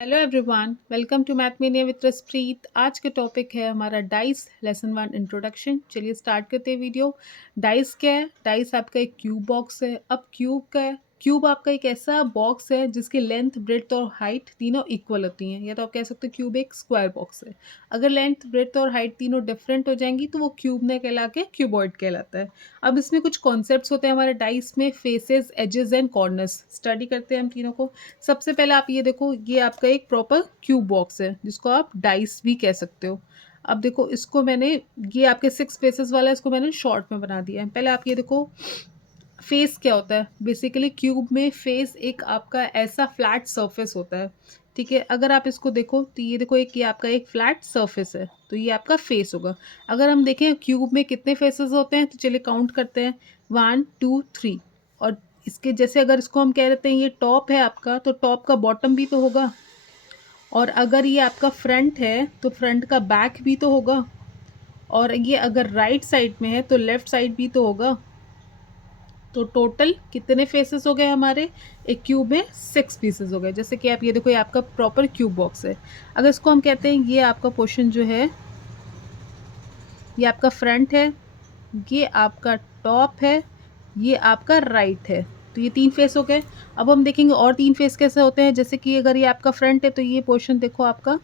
Hello everyone, welcome to math mania with Raspreet. आज का topic है हमारा डाइस लेसन वन इंट्रोडक्शन। चलिए स्टार्ट करते हैं वीडियो। डाइस क्या है? डाइस आपका एक क्यूब बॉक्स है। अब क्यूब का है, क्यूब आपका एक ऐसा बॉक्स है जिसकी लेंथ, ब्रेड्थ और हाइट तीनों इक्वल होती हैं, या तो आप कह सकते हो क्यूब एक स्क्वायर बॉक्स है। अगर लेंथ, ब्रेड्थ और हाइट तीनों डिफरेंट हो जाएंगी तो वो क्यूब ने कहला के क्यूबॉइड कहलाता है। अब इसमें कुछ कॉन्सेप्ट्स होते हैं हमारे डाइस में, faces, edges and corners. Study करते हैं हम तीनों को। सबसे पहले आप ये देखो, ये आपका एक प्रॉपर क्यूब बॉक्स है जिसको आप डाइस भी कह सकते हो। अब देखो इसको मैंने, ये आपके 6 फेसेस वाला है, इसको मैंने शॉर्ट में बना दिया है। पहले आप ये देखो, फेस क्या होता है? बेसिकली क्यूब में फेस एक आपका ऐसा फ्लैट सरफेस होता है। ठीक है, अगर आप इसको देखो तो ये देखो, एक ये आपका एक फ्लैट सरफेस है, तो ये आपका फेस होगा। अगर हम देखें क्यूब में कितने फेसेस होते हैं तो चलिए काउंट करते हैं, 1 2 3। और इसके जैसे अगर इसको हम कह देते हैं ये टॉप है आपका, तो टॉप का बॉटम भी तो होगा। और अगर ये आपका फ्रंट है तो फ्रंट का बैक भी तो होगा। और ये अगर राइट साइड में है तो लेफ्ट साइड भी तो होगा। तो टोटल कितने फेसेस हो गए हमारे? एक क्यूब में 6 पीसेस हो गए। जैसे कि आप ये देखो, ये आपका प्रॉपर क्यूब बॉक्स है। अगर इसको हम कहते हैं ये आपका पोर्शन जो है, ये आपका फ्रंट है, ये आपका टॉप है, ये आपका राइट है। तो ये 3 फेस हो गए। अब हम देखेंगे और 3 फेस कैसे होते हैं। जैसे कि अगर ये आपका फ्रंट है तो ये पोर्शन देखो आपका,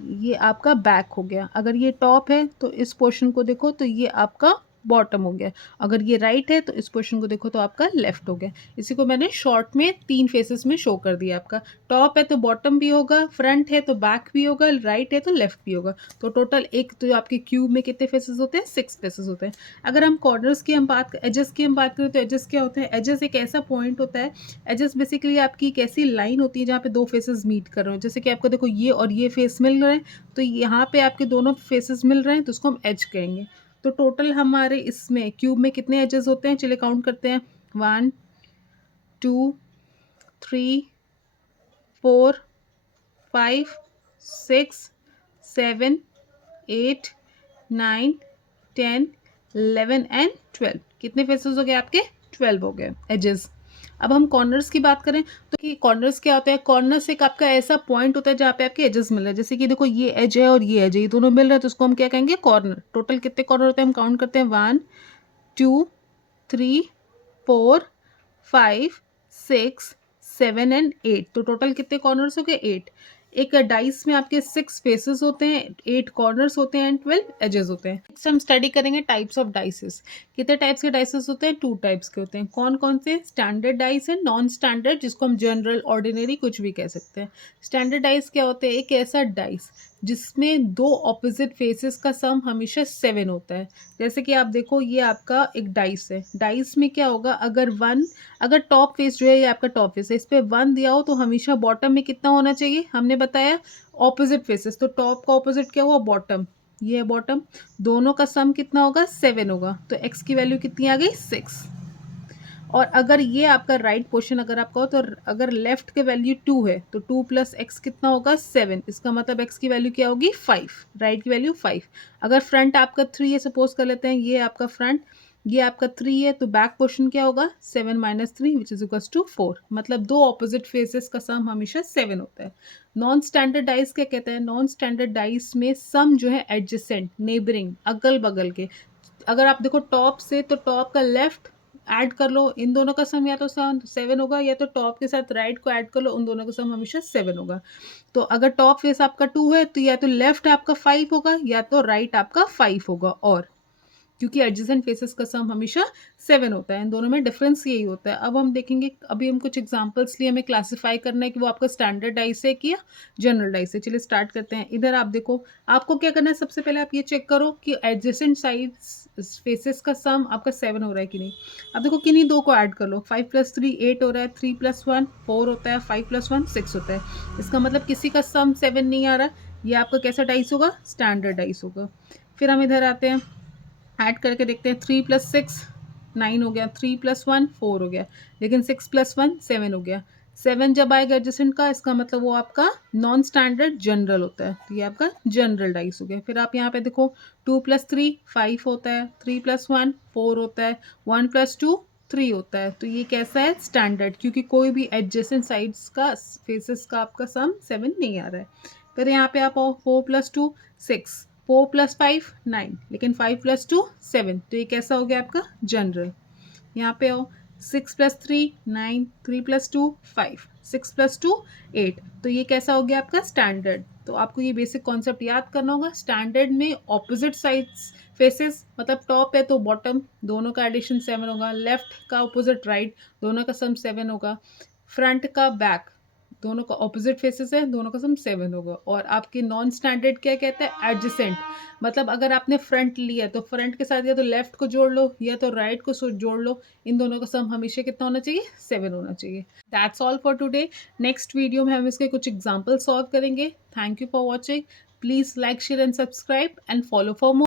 ये आपका बैक हो गया। अगर ये टॉप है तो इस पोर्शन को देखो तो ये आपका बॉटम हो गया। अगर ये राइट है तो इस पोर्शन को देखो तो आपका लेफ्ट हो गया। इसी को मैंने शॉर्ट में 3 फेसेस में शो कर दिया। आपका टॉप है तो बॉटम भी होगा, फ्रंट है तो बैक भी होगा, राइट है तो लेफ्ट भी होगा। तो टोटल एक तो आपके क्यूब में कितने फेसेस होते हैं? 6 फेसेस होते हैं। अगर हम कॉर्नर्स की हम बात, एजेस की हम बात करें तो एजेस क्या होते हैं? एजेस एक ऐसा पॉइंट होता है, एजेस बेसिकली आपकी एक ऐसी लाइन होती है जहाँ पे 2 फेसेस मीट कर रहे हो। जैसे कि आपको देखो ये और ये फेस मिल रहे हैं, तो यहाँ पे आपके दोनों फेसेस मिल रहे हैं तो उसको हम एज कहेंगे। तो टोटल हमारे इसमें क्यूब में कितने एजेस होते हैं? चलिए काउंट करते हैं, 1 2 3 4 5 6 7 8 9 10 11 एंड 12। कितने फेसेस हो गए आपके? 12 हो गए एजेस। अब हम कॉर्नर्स की बात करें तो कि कॉर्नर्स क्या होता है? कॉर्नर्स एक आपका ऐसा पॉइंट होता है जहाँ पे आपके एजेस मिल रहे हैं। जैसे कि देखो ये एज है और ये एज है, ये दोनों मिल रहे हैं तो उसको हम क्या कहेंगे? कॉर्नर। टोटल कितने कॉर्नर होते हैं? हम काउंट करते हैं, 1 2 3 4 5 6 7 एंड 8। तो टोटल कितने कॉर्नर्स हो गए? 8। एक डाइस में आपके 6 फेसेस होते हैं, 8 कॉर्नर्स होते हैं एंड 12 एजेस होते हैं। नेक्स्ट हम स्टडी करेंगे टाइप्स ऑफ डाइसेस। कितने टाइप्स के डाइसेस होते हैं? 2 टाइप्स के होते हैं। कौन कौन से? स्टैंडर्ड डाइस है, नॉन स्टैंडर्ड, जिसको हम जनरल, ऑर्डिनरी कुछ भी कह सकते हैं। स्टैंडर्ड डाइस क्या होते हैं? एक ऐसा डाइस जिसमें दो ऑपोजिट फेसेस का सम हमेशा 7 होता है। जैसे कि आप देखो, ये आपका एक डाइस है। डाइस में क्या होगा? अगर टॉप फेस जो है, ये आपका टॉप फेस है, इस पर 1 दिया हो तो हमेशा बॉटम में कितना होना चाहिए? हमने बताया ऑपोजिट फेसेस, तो टॉप का ऑपोजिट क्या हुआ? बॉटम। ये है बॉटम। दोनों का सम कितना होगा? 7 होगा। तो एक्स की वैल्यू कितनी आ गई? 6। और अगर ये आपका राइट पोर्शन अगर आपका हो तो अगर लेफ्ट के वैल्यू 2 है तो 2 प्लस एक्स कितना होगा? 7। इसका मतलब एक्स की वैल्यू क्या होगी? 5। राइट की वैल्यू 5। अगर फ्रंट आपका 3 है, सपोज कर लेते हैं ये आपका फ्रंट, ये आपका 3 है, तो बैक पोर्शन क्या होगा? 7 minus 3 which is equals to 4। मतलब दो ऑपोजिट फेसेस का सम हमेशा 7 होता है। नॉन स्टैंडर्ड डाइस क्या कहते हैं? नॉन स्टैंडर्ड डाइस में सम जो है एडजेसेंट, नेबरिंग, अगल बगल के। अगर आप देखो टॉप से, तो टॉप का लेफ्ट ऐड कर लो, इन दोनों का सम या तो 7 होगा, या तो टॉप के साथ राइट को ऐड कर लो, उन दोनों का सम हमेशा 7 होगा। तो अगर टॉप फेस आपका 2 है तो या तो लेफ्ट आपका 5 होगा या तो राइट आपका 5 होगा। और क्योंकि एडजेसेंट फेसेस का सम हमेशा 7 होता है, इन दोनों में डिफरेंस यही होता है। अब हम देखेंगे, अभी हम कुछ एग्जांपल्स लिए हमें क्लासिफाई करना है कि वो आपका स्टैंडर्ड डाइस है कि या जनरल डाइस है। चलिए स्टार्ट करते हैं। इधर आप देखो, आपको क्या करना है? सबसे पहले आप ये चेक करो कि एडजेसेंट साइड फेसेस का सम आपका 7 हो रहा है कि नहीं। अब देखो किन्हीं दो को ऐड कर लो, 5 + 3 8 हो रहा है, 3 + 1 4 होता है, 5 + 1 6 होता है। इसका मतलब किसी का सम 7 नहीं आ रहा। ये आपका कैसा डाइस होगा? स्टैंडर्ड डाइस होगा। फिर हम इधर आते हैं, ऐड करके देखते हैं, 3 + 6 9 हो गया, 3 + 1 4 हो गया, लेकिन 6 + 1 7 हो गया। 7 जब आएगा एडजेसेंट का, इसका मतलब वो आपका नॉन स्टैंडर्ड जनरल होता है। तो ये आपका जनरल डाइस हो गया। फिर आप यहाँ पे देखो, 2 + 3 5 होता है, 3 + 1 4 होता है, 1 + 2 3 होता है, तो ये कैसा है स्टैंडर्ड, क्योंकि कोई भी एडजेसेंट साइड्स का फेसेस का आपका सम 7 नहीं आ रहा है। फिर यहाँ पे आप आओ 4 + 2 6, 4 + 5 9, लेकिन 5 + 2 7, तो ये कैसा हो गया आपका जनरल। यहाँ पे आओ 6 + 3 9, 3 + 2 5, 6 + 2 8, तो ये कैसा हो गया आपका स्टैंडर्ड। तो आपको ये बेसिक कॉन्सेप्ट याद करना होगा। स्टैंडर्ड में ऑपोजिट साइड्स फेसेस, मतलब टॉप है तो बॉटम दोनों का एडिशन 7 होगा, लेफ्ट का ऑपोजिट राइट दोनों का सम 7 होगा, फ्रंट का बैक दोनों का ऑपोजिट फेसेस है दोनों का सम 7 होगा। और आपके नॉन स्टैंडर्ड क्या कहता है एडजेसेंट, मतलब अगर आपने फ्रंट लिया तो फ्रंट के साथ या तो लेफ्ट को जोड़ लो या तो राइट को जोड़ लो, इन दोनों का सम हमेशा कितना होना चाहिए 7 होना चाहिए। That's all for today. Next video में हम इसके कुछ एग्जाम्पल सॉल्व करेंगे। Thank you for watching. Please like share and subscribe and follow for more.